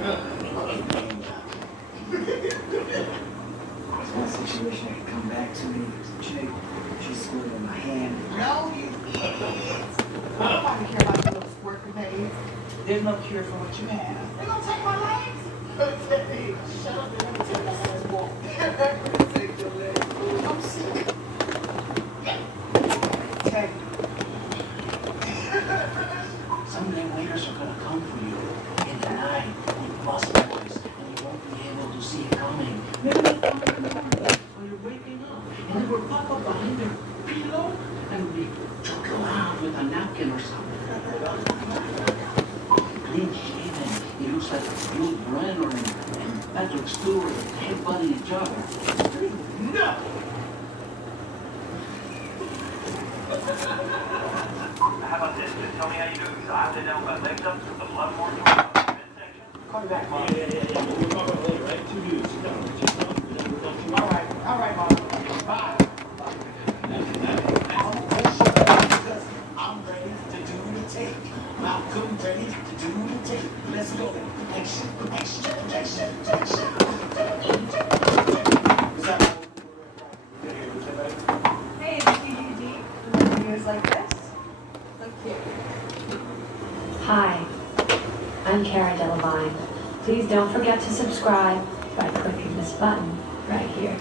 One situation that could come back to me. She squirted in my hand. No, you idiot. Nobody care about your little squirting baby. There's no cure for what you have. They gonna take my legs? Hey, shut up and let me take my ass walk. Take your legs. I'm sick. Tag. Someday waiters are gonna come for you in the night with bus boys, and you won't be able to see it coming. Maybe they'll come in the morning when you're waking up, and they will pop up behind their pillow and be choke you out with a napkin or something. Clean shaven, it looks like Drew Brenner and Patrick Stewart headbutting each other. No! How about this? Just tell me how you do it, because I have to down my legs up, the blood more to midsection. Call me back, Mom. Yeah. We'll talk about it later, right? 2 views. All right, Mom. Bye. I'm ready to do the take. Malcolm ready to do the take. Let's go. Action. Hey, the CDD, videos like this. Look here. Hi, I'm Cara Delevingne. Please don't forget to subscribe by clicking this button right here.